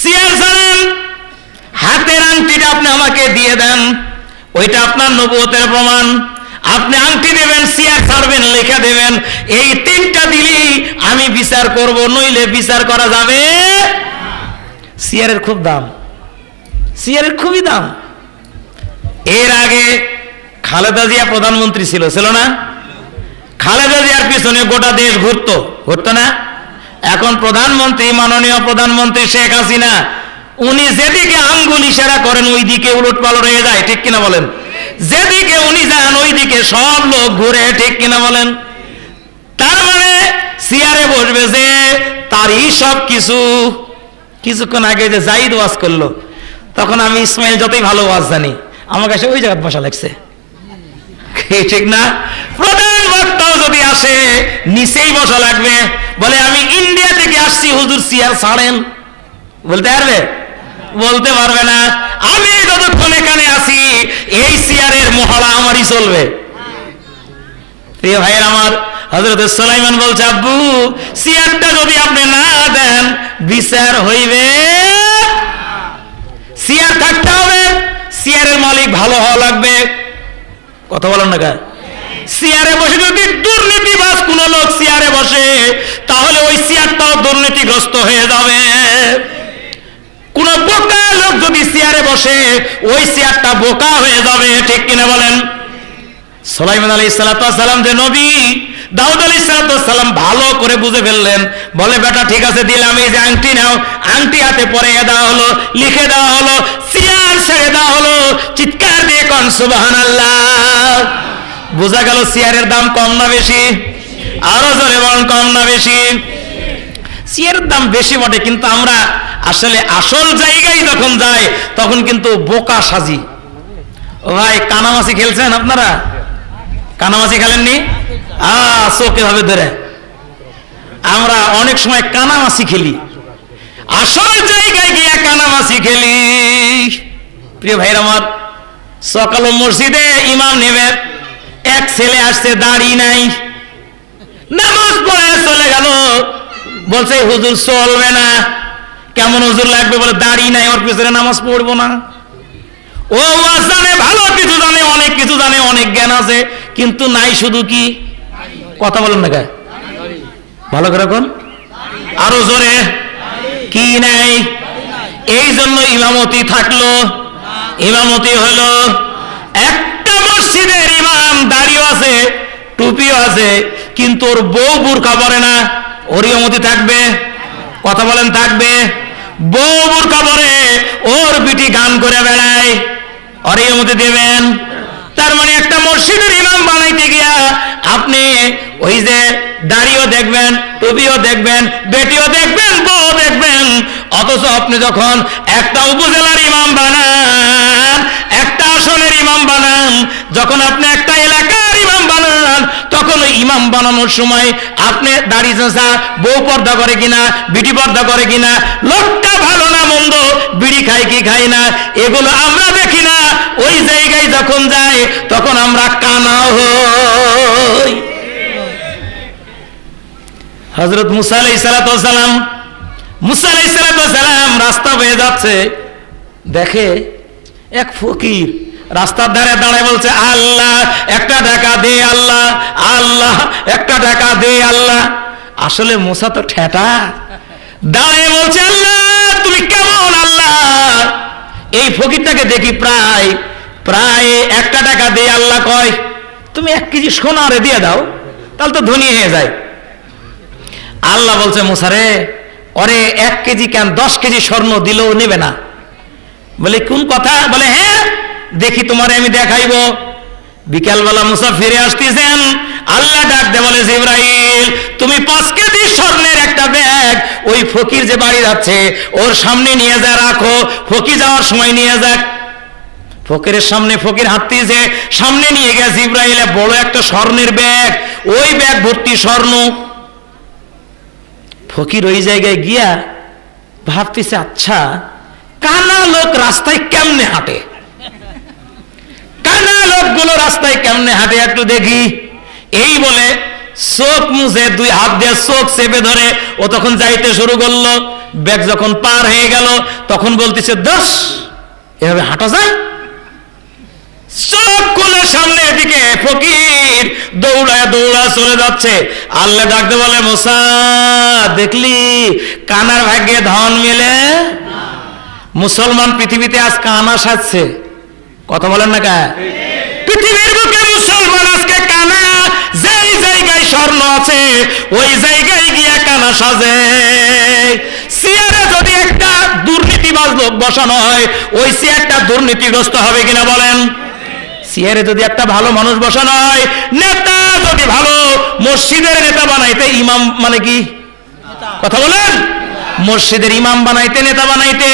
সিয়ার ছাড়েন, হাতের আংটিটা আপনি আমাকে দিয়ে দেন, ওইটা আপনার নবুয়তের প্রমাণ। আপনি আংটি দেবেন, সিয়ার ছাড়বেন, লেখা দেবেন, এই তিনটা দিলেই আমি বিচার করব, নইলে বিচার করা যাবে। সিয়ারের খুব দাম, সিয়ারের খুবই দাম। এর আগে খালেদা জিয়া প্রধানমন্ত্রী ছিল না? খালেদা জিয়ার পিছনে গোটা দেশ ঘুরতো না? এখন প্রধানমন্ত্রী, মাননীয় প্রধানমন্ত্রী শেখ হাসিনা, উনি যেদিকে আঙ্গুল ইশারা করেন ওই দিকে উলট পালট হয়ে যায়, ঠিক কিনা বলেন? যেদিকে উনি যান ওই দিকে সব লোক ঘুরে, ঠিক কিনা বলেন? তার মানে চেয়ারে বসবে যে তারই সব কিছু। কিছুক্ষণ আগে যে জাহিদ ওয়াজ করলো, তখন আমি ইসমাইল যতই ভালো ওয়াজ জানি, আমার কাছে ওই জায়গায় বসা লাগছে, ঠিক না? প্রধান বক্তাও যদি আসে নিচেই বসা লাগবে। বলে আমি ইন্ডিয়া থেকে আসছি, হুজুর চেয়ার ছাড়েন, বলতে পারবে? বলতে পারবে না। আমি যতক্ষণ এখানে আছি এই চেয়ারের মহড়া আমারই চলবে। প্রিয় ভাইয়ের আমার, হযরত সুলাইমান বলছে, আব্বু চেয়ারটা যদি আপনি না দেন বিচার হইবে। চেয়ার থাকতে হবে, চেয়ারের মালিক ভালো হওয়া লাগবে। কথা বলেন না? চেয়ারে বসে যদি দুর্নীতিবাজ কোন লোক চেয়ারে বসে, তাহলে ওই চেয়ারটাও দুর্নীতিগ্রস্ত হয়ে যাবে। কোন বোকা লোক যদি চেয়ারে বসে, ওই চেয়ারটা বোকা হয়ে যাবে, ঠিক কিনা বলেন? সুলাইমান আলাইহিস সালাম যে নবী, দাউদ আলাইহিস সালাম ভালো করে বুঝে ফেললেন। বলে, বেটা ঠিক আছে দিলাম, এই যে আংটি নাও, আংটি হাতে পরিয়ে দেওয়া হলো, লিখে দেওয়া হলো, চেয়ার ছেড়ে দেওয়া হলো। চিৎকার দিয়ে কোন সুবহানাল্লাহ। বোঝা গেল চেয়ারের দাম কম না বেশি? আরো জোরে বলেন, কম না বেশি? চেয়ারের দাম বেশি বটে, কিন্তু আমরা আসলে আসল জায়গায় যখন যাই তখন কিন্তু বোকা সাজি। ও ভাই, কানামাছি খেলছেন আপনারা? কানামাছি খেলেননি? চোখে ভাবে ধরে আমরা অনেক সময় কানামাছি খেলি, আসল জায়গায় গিয়ে কানামাছি খেলি। প্রিয় ভাইরা আমার, সকালে মসজিদে ইমাম নেবে, এক ছেলে আসছে, দাড়ি নাই, নামাজ পড়ে চলে গেল। বলছে, হুজুর চলবে না। কেমন হুজুর লাগবে? বলে, দাড়ি নাই, ওর পিছনে নামাজ পড়বো না। ও জানে, ভালো কিছু জানে, অনেক কিছু জানে, অনেক জ্ঞান আছে, কিন্তু নাই শুধু কি? কথা বলেন না? ভালো করে কোন, আরো জোরে, কি নাই? এই জন্য ইমামতি থাকলো। ইমামতি হলো একটা মসজিদের ইমাম, দাড়িও আছে, টুপিও আছে, কিন্তু ওর বউ বুরকা পরে না, ওর ইমামতি থাকবে? কথা বলেন, থাকবে? বউ বুরকা পরে, ওর বিটি গান করে বেড়ায়, ওর ইমামতি দেবেন? তার মানে একটা মসজিদের ইমাম বানাইতে গিয়া আপনি ওই যে দাড়িও দেখবেন, টুপিও দেখবেন, বেটিও দেখবেন, বউ দেখবেন। অথচ আপনি যখন একটা উপজেলার ইমাম বানান, একটা আসনের ইমাম বানান, যখন আপনি একটা এলাকার ইমাম বানান, তখন ওই ইমাম বানানোর সময় আপনি দাড়ি চাঁচা, বউ পর্দা করে কিনা, বিটি পর্দা করে কিনা, লোকটা ভালো না মন্দ, বিড়ি খায় কি খায় না, এগুলো আমরা দেখি না। ওই জায়গায় যখন যাই তখন আমরা কানা হই। হযরত মুসা আলাইহিস সালাম রাস্তা বেয়ে যাচ্ছে, দেখে এক ফকির রাস্তার ধারে দাঁড়ায় বলছে, আল্লাহ একটা টাকা দে, আল্লাহ, আল্লাহ একটা টাকা দে, আল্লাহ। আসলে মুসা তো ঠেটা, দাঁড়িয়ে বলছে, আল্লাহ তুমি কেমন আল্লাহ? এই ফকিরটাকে দেখি প্রায় একটা টাকা দে আল্লাহ কয়। তুমি 1 কেজি সোনা রে দিয়ে দাও, তাহলে তো ধনী হয়ে যায়। আল্লাহ বলছে, মুসা রে, ওরে 1 কেজি কেন 10 কেজি স্বর্ণ দিলেও নেবে না। বলে, কোন কথা? বলে, হ্যাঁ দেখি তোমারে আমি দেখাইবো। বিকালবেলা মুসা ফিরে আসতেছেন, আল্লাহ ডাক দে, বলে, জিবরাইল তুমি 5 কেজি স্বর্ণের একটা ব্যাগ ওই ফকির যে বাড়ি যাচ্ছে ওর সামনে নিয়ে যা, রাখো, ফকির যাওয়ার সময় নিয়ে যাক। ফকিরের সামনে, ফকির হাঁটতেছে, সামনে নিয়ে গেছে জিবরাইল বড় একটা স্বর্ণের ব্যাগ, ওই ব্যাগ ভর্তি স্বর্ণ। ফকির ওই জায়গায় গিয়া ভাবতেছে, আচ্ছা কানা লোক রাস্তায় কেমনে হাঁটে, কানা লোকগুলো রাস্তায় কেমনে হাঁটে একটু দেখি। এই বলে চোখ মুছে 2 হাত দিয়ে চোখ চেপে ধরে ও তখন যাইতে শুরু করলো। ব্যাগ যখন পার হয়ে গেল তখন বলতেছে 10 এভাবে হাঁটা যায়? চোখ খুলে সামনে এদিকে ফকির দৌড়ায় দৌড়ায় চলে যাচ্ছে। আল্লাহ ডাকতে বলে মুসা দেখলি কানার ভাগ্যে ধন মেলে। মুসলমান পৃথিবীতে আজ কানা সাজছে, কথা বলেন না কা? পৃথিবীর বুকে মুসলমান আজকে কানা, যেই জায়গায় স্বর্ণ আছে ওই জায়গায় গিয়া কানা সাজে। চেয়ারে যদি একটা দুর্নীতিবাজ লোক বসানো হয় ওই চেয়ারটা দুর্নীতিগ্রস্ত হবে কিনা বলেন? চেয়ারে যদি একটা ভালো মানুষ বসানো হয়, নেতা যদি ভালো, মসজিদের নেতা বানাইতে ইমাম মানে কি কথা বলেন, মসজিদের ইমাম বানাইতে নেতা বানাইতে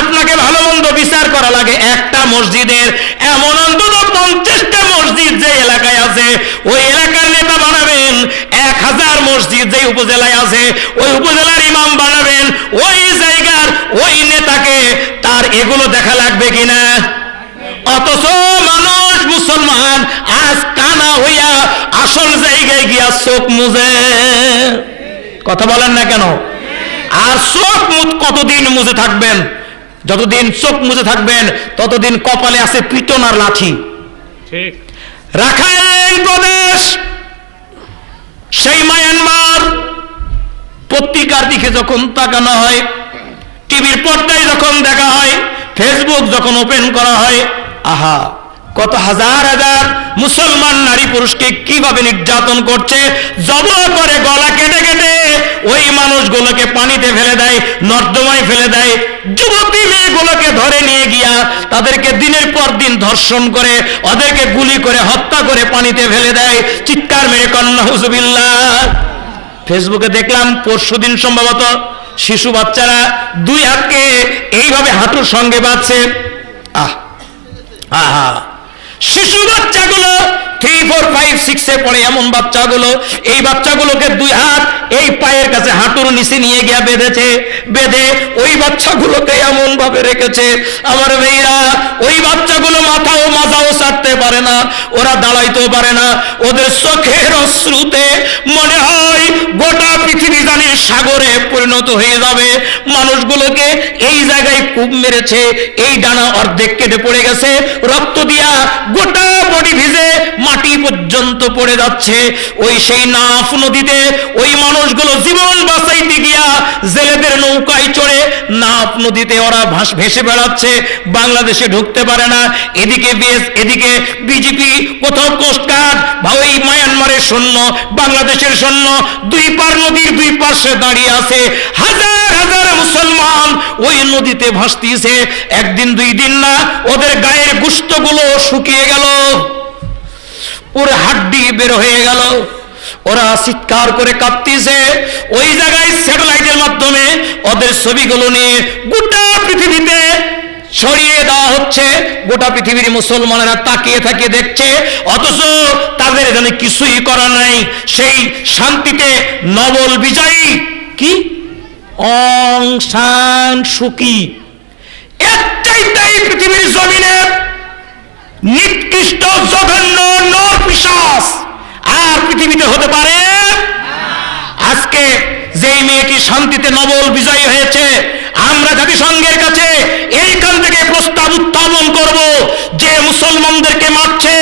আপনাকে ভালো মন্দ বিচার করা লাগে। একটা মসজিদের এমন অন্তত 50টা মসজিদ যে এলাকায় আছে ওই এলাকার নেতা বানাবেন, 1000 মসজিদ যে উপজেলায় আছে ওই উপজেলার ইমাম বানাবেন, ওই জায়গার ওই নেতাকে তার এগুলো দেখা লাগবে কিনা। অথচ মানুষ মুসলমান আজ কানা হইয়া আসল জায়গায় গিয়া চোখ মুজে, কথা বলেন না কেন? আর চোখ কতদিন মুজে থাকবেন? যতদিন চোখ মুজে থাকবেন ততদিন কপালে আছে পিটন আর লাঠি। ঠিক। রাখাইন প্রদেশ, সেই মায়ানমার, পত্রিকার দিকে যখন তাকানো হয়, টিভির পর্দায় যখন দেখা হয়, ফেসবুক যখন ওপেন করা হয়, আহা কত হাজার হাজার মুসলমান নারী পুরুষকে কিভাবে নির্যাতন করছে, জবর করে গলা কেটে কেটে ওই মানুষগুলোকে পানিতে ফেলে দেয়, নর্দমায় ফেলে দেয়। যুবতী মেয়েগুলোকে ধরে নিয়ে গিয়া তাদেরকে দিনের পর দিন ধর্ষণ করে ওদেরকে গুলি করে হত্যা করে পানিতে ফেলে দেয়। চিৎকার মেরে কন্যা হুজুবিল্লাহ। ফেসবুকে দেখলাম পরশুদিন সম্ভবত শিশু বাচ্চারা 2 হাতকে এইভাবে হাঁটুর সঙ্গে বাঁধছে। আহা, শিশু বাচ্চাগুলো 3, 4, 5, 6 পড়ে এমন বাচ্চাগুলো, এই বাচ্চাগুলোকে 2 হাত এই পায়ের কাছে হাঁটুর নিচে নিয়ে গিয়া বেঁধেছে, বেঁধে ওই বাচ্চাগুলোকে এমন ভাবে রেখেছে আমার মেয়েরা, ওই বাচ্চাগুলো মাথাও মাথাও ছাড়তে পারে না, ওরা দাঁড়াইতেও পারে না। ওদের চোখের অশ্রুতে মনে হয় গোটা পৃথিবী জানি সাগরে পরিণত হয়ে যাবে। মানুষগুলোকে এই জায়গায় কূপ মেরেছে, এই ডানা অর্ধেক কেটে পড়ে গেছে, রক্ত দিয়া গোটা বডি ভিজে মাটি পর্যন্ত পড়ে যাচ্ছে। ওই সেই নাফ নদীতে ওই মানুষগুলো জীবন বাঁচাইতে গিয়া জেলেদের নৌকায় চড়ে নাফ নদীতে ওরা ভেসে বেড়াচ্ছে, বাংলাদেশে ঢুকতে পারে না। এদিকে বিজেপি, কোথাও কোস্টগার্ড বা ওই মায়ানমারের সৈন্য, বাংলাদেশের সৈন্য 2 পার নদীর 2 পাশে দাঁড়িয়ে আছে। হাজার হাজার মুসলমান ওই নদীতে ভাসতিছে। একদিন 2 দিন না, ওদের গায়ের গোশতগুলো শুকিয়ে গেল, পুরো হাড্ডি বের হয়ে গেল। ওরা চিৎকার করে কাঁদতেছে। ওই জায়গায় স্যাটেলাইটের মাধ্যমে ওদের ছবিগুলো নিয়ে গোটা পৃথিবীতে ছড়িয়ে দেওয়া হচ্ছে। গোটা পৃথিবীর মুসলমানেরা তাকিয়ে তাকিয়ে দেখছে, অথচ তাদের এখানে কিছুই করা নাই। সেই শান্তিতে নোবেল বিজয়ী কি অং সান সুকি, একটাই পৃথিবীর জমিনে নিকৃষ্ট জঘন্য নরপিশাচ আর পৃথিবীতে হতে পারে। আজকে যেই মেয়েটি শান্তিতে নোবেল বিজয়ী হয়েছে, আমরা জাতিসংঘের কাছে এইখান থেকে প্রস্তাব উত্থাপন করব, যে মুসলমানদেরকে মারছে,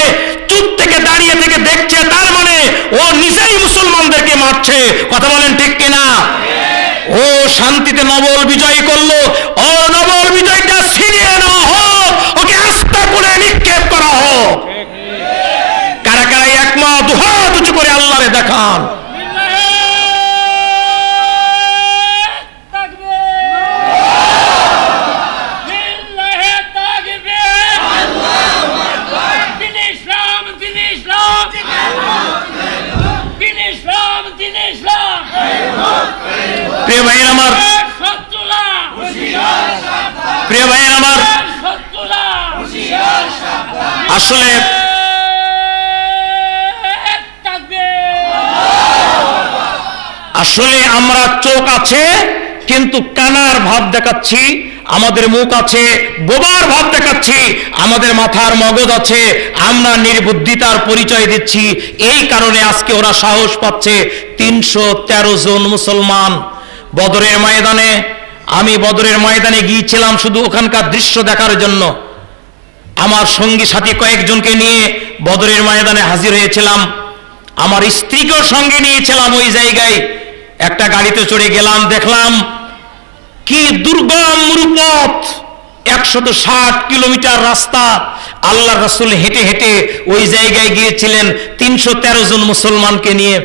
চুপ থেকে দাঁড়িয়ে থেকে দেখছে, তার মানে ও নিজেই মুসলমানদেরকে মারছে। কথা বলেন ঠিক কিনা? ও শান্তিতে নোবেল বিজয়ী করলো, ও নোবেল বিজয়টা ছিনিয়ে নেওয়া হোক, ওকে আস্থা করে নিক্ষেপ করা হোক। কারা কারা একমত? 2 হাত উঁচু করে আল্লাহরে দেখান। প্রিয় ভাইয়ের আমার, প্রিয় ভাইয়ের আমার, আসলে আমরা চোখ আছে কিন্তু কানার ভাব দেখাচ্ছি, আমাদের মুখ আছে বোবার ভাব দেখাচ্ছি, আমাদের মাথার মগজ আছে, আমরা নির্বুদ্ধিতার পরিচয় দিচ্ছি। এই কারণে আজকে ওরা সাহস পাচ্ছে। 313 জন মুসলমান বদরের ময়দানে আমি বদরের ময়দানে গিয়েছিলাম শুধু ওখানকার দৃশ্য দেখার জন্য। আমার সঙ্গী সাথী কয়েকজনকে নিয়ে বদরের ময়দানে হাজির হয়েছিলাম। আমার স্ত্রীকেও সঙ্গে নিয়েছিলাম। ওই জায়গায় একটা গাড়িতে চড়ে গেলাম, দেখলাম কি দুর্গম মরুপথ, 160 কিলোমিটার রাস্তা। আল্লাহ রাসূল হেঁটে হেঁটে ওই জায়গায় গিয়েছিলেন 313 জন মুসলমানকে নিয়ে।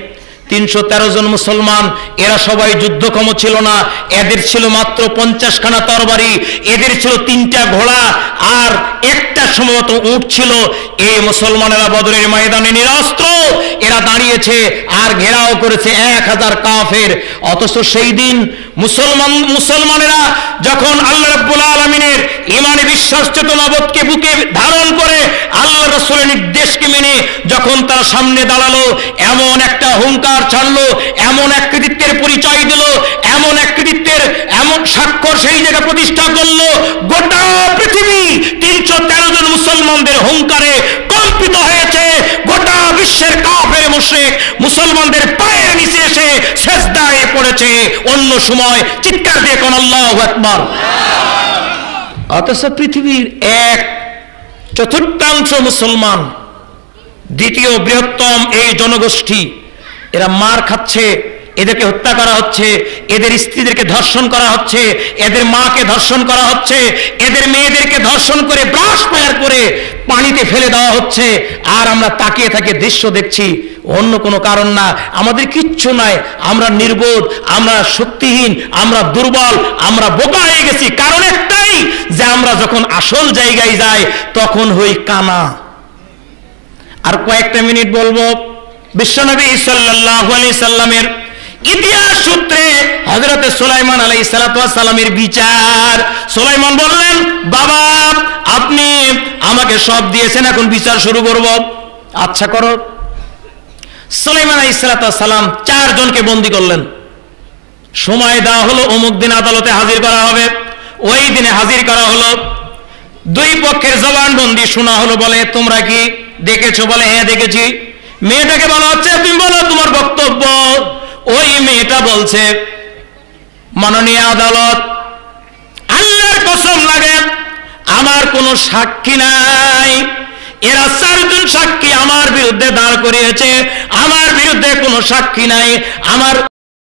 313 জন মুসলমান, এরা সবাই যুদ্ধক্ষম ছিল না। এদের ছিল মাত্র 50 খানা তরবারি, এদের ছিল 3টা ঘোড়া আর একটা সম্ভবত উট ছিল। এই মুসলমানেরা বদরের ময়দানে নিরস্ত্র এরা দাঁড়িয়েছে আর ঘেরাও করেছে 1000 কাফের। অথচ সেই দিন মুসলমানেরা যখন আল্লাহ রাব্বুল আলামিনের ঈমানে বিশ্বাস চেতনাবোধকে বুকে ধারণ করে আল্লাহ রাসূলের নির্দেশকে মেনে যখন তারা সামনে দাঁড়ালো, এমন একটা হুঙ্কার ছাড়লো, এমন এক কৃতিত্বের পরিচয় দিল, এমন এক কৃতিত্বের এমন স্বাক্ষর সেই জায়গায় প্রতিষ্ঠা করলো, গোটা পৃথিবী 313 জন মুসলমানদের হুঙ্কারে কম্পিত হয়েছে। গোটা বিশ্বের কাফের মুশরিক মুসলমানদের পায়ের নিচে এসে সিজদায় পড়েছে। অন্য সময় চিৎকার দিয়ে কোন আল্লাহু আকবার। অথচ পৃথিবীর 1/4 মুসলমান, দ্বিতীয় বৃহত্তম এই জনগোষ্ঠী, এরা মার খাচ্ছে, এদেরকে হত্যা করা হচ্ছে, এদের স্ত্রীদেরকে ধর্ষণ করা হচ্ছে, এদের মাকে ধর্ষণ করা হচ্ছে, এদের মেয়েদেরকে ধর্ষণ করে ব্রাশ ফায়ার করে পানিতে ফেলে দেওয়া হচ্ছে। আর আমরা তাকিয়ে তাকিয়ে দৃশ্য দেখছি, অন্য কোনো কারণ না। আমাদের কিচ্ছু নাই, আমরা নির্বোধ, আমরা শক্তিহীন, আমরা দুর্বল, আমরা বোকা হয়ে গেছি। কারণ একটাই যে আমরা যখন আসল জায়গায় যাই তখন হই কানা। আর কয়েকটা মিনিট বলবো বিশ্বনবী সাল্লাল্লাহু আলাইহি সাল্লামের ইতিহাস সূত্রে হযরত সুলাইমান আলাইহিস সালাতু ওয়াস সালামের বিচার। সুলাইমান বললেন, বাবা আপনি আমাকে সব দিয়েছেন, এখন বিচার শুরু করব। আচ্ছা করো। সুলাইমান আলাইহিস সালাতু ওয়াস সালাম 4 জনকে বন্দী করলেন। সময় দেওয়া হলো, অমুক দিন আদালতে হাজির করা হবে। ওই দিনে হাজির করা হলো। 2 পক্ষের জবানবন্দি শোনা হলো। বলে তোমরা কি দেখেছো? বলে হ্যাঁ দেখেছি। মেয়েটাকে বলা হচ্ছে, তুমি বলো তোমার বক্তব্য। ওই মেয়েটা বলছে, মাননীয় আদালত, আল্লাহর কসম লাগে আমার কোনো সাক্ষী নাই। এরা 4 জন সাক্ষী আমার বিরুদ্ধে দাঁড় করিয়েছে, আমার বিরুদ্ধে কোনো সাক্ষী নাই। আমার